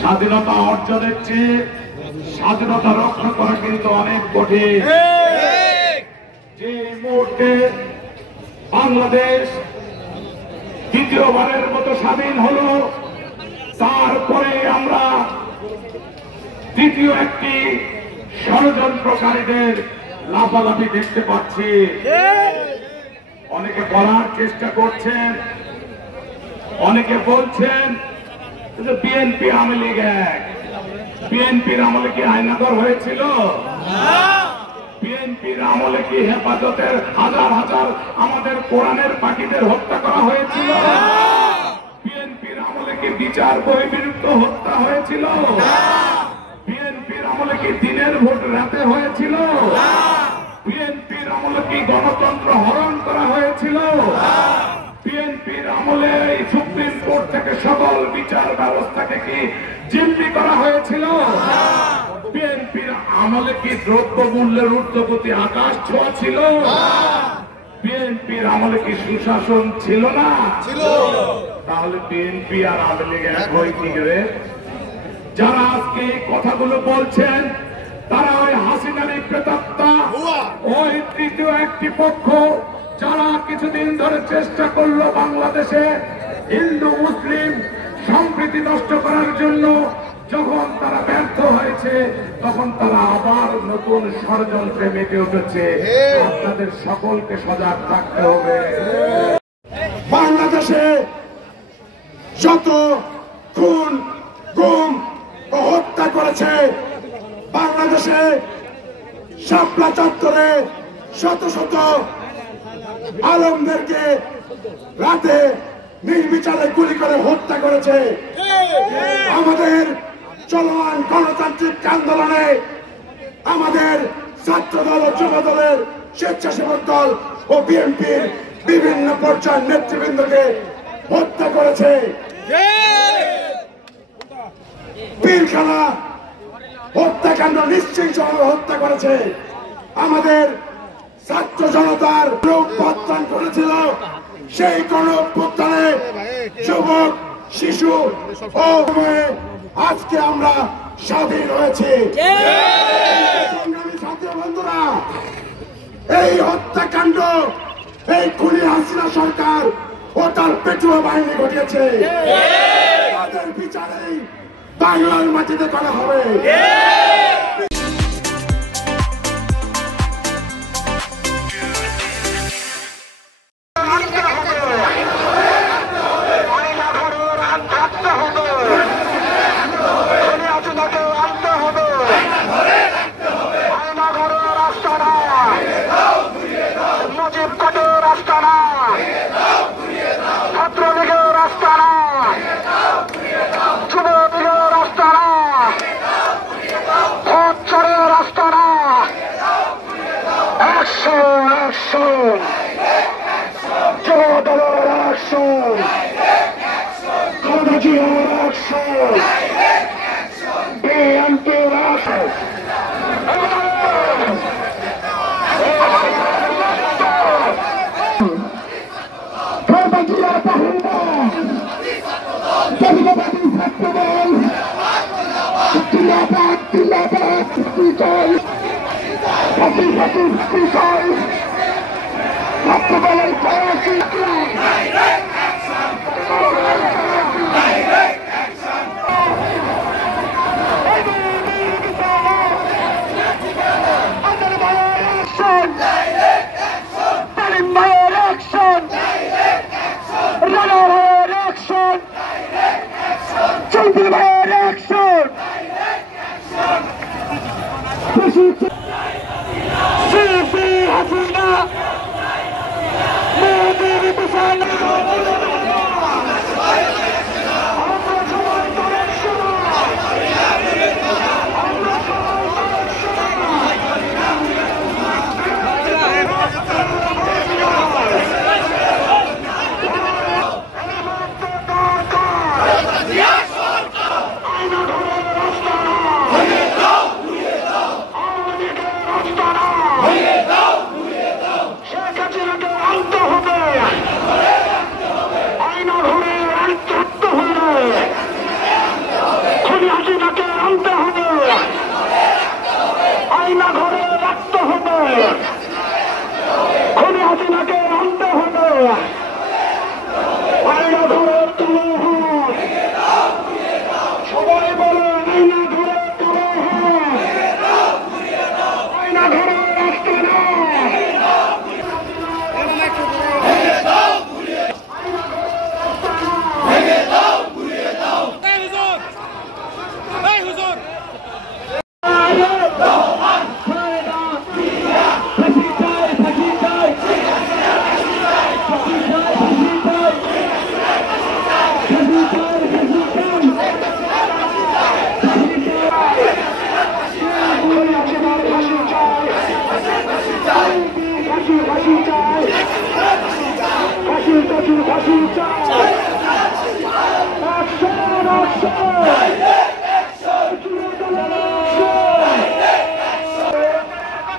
স্বাধীনতা অর্জনের চেয়ে স্বাধীনতা রক্ষা করা কিন্তু অনেক কঠিন। যে মুহূর্তে বাংলাদেশ দ্বিতীয়বারের মতো স্বাধীন হলো, তারপরে আমরা দ্বিতীয় একটি ষড়যন্ত্রকারীদের লাফালাফি দেখতে পাচ্ছি। অনেকে বলার চেষ্টা করছেন, অনেকে বলছেন যে বিএনপি আওয়ামী লীগ এক। বিএনপির আমলে কি আয়নাঘর হয়েছিল? বিএনপির আমলে কি হেফাজতের হাজার হাজার আমাদের কোরআনের পাখিদের হত্যা করা হয়েছিল? বিএনপির আমলে কি বিচার বহির্ভূত হত্যা হয়েছিল? বিএনপির আমলে কি দিনের ভোট রাতে হয়েছিল? বিএনপির আমলে কি গণতন্ত্র হরণ করা হয়েছিল? বিএনপির আমলে সুপ্রিম কোর্ট থেকে সকল বিচার ব্যবস্থাকে কি জিম্মি করা হয়েছিল? বিএনপির আমলে কি দ্রব্য মূল্যের ঊর্ধ্বগতি আকাশ ছোঁয়া ছিল? বিএনপির আমলে কি সুশাসন ছিল না? তাহলে বিএনপি আর আওয়ামী লীগ এক হয় কি রে? যারা আজকে এই কথাগুলো বলছেন তারা ওই হাসিনারই প্রেতাত্মা, ওই তৃতীয় একটি পক্ষ যারা কিছুদিন ধরে চেষ্টা করলো বাংলাদেশে হিন্দু মুসলিম সম্প্রীতি নষ্ট করার জন্য। যখন তারা ব্যর্থ হয়েছে তখন তারা আবার নতুন ষড়যন্ত্রে মেতে উঠেছে। আপনাদের সকলকে সজাগ থাকতে হবে। বাংলাদেশে যত খুন গুম ও হত্যা করেছে, বাংলাদেশে শাপলা চত্বরে শত শত আলমদেরকে রাতে নির্বিচারে গুলি করে হত্যা করেছে। আমাদের চলমান গণতান্ত্রিক আন্দোলনে আমাদের ছাত্র দল ও যুব দলের স্বেচ্ছাসেবক দল ও বিএনপির বিভিন্ন পর্যায়ের নেতৃবৃন্দকে হত্যা করেছে। পীরখানা হত্যাকাণ্ড নিশ্চিতভাবে হত্যা করেছে। আমাদের ছাত্র জনতার অভ্যুত্থান করেছিল, সেই গণঅভ্যুত্থানে যুবক শিশু ও আজকে আমরা স্বাধীন হয়েছি। ছাত্র বন্ধুরা, এই হত্যাকাণ্ড এই খুনি হাসিনা সরকার ও তার পেটুয়া বাহিনী ঘটিয়েছে। তাদের বিচারেই বাংলার মাটিতে করা হবে। ফাঁসি চাই।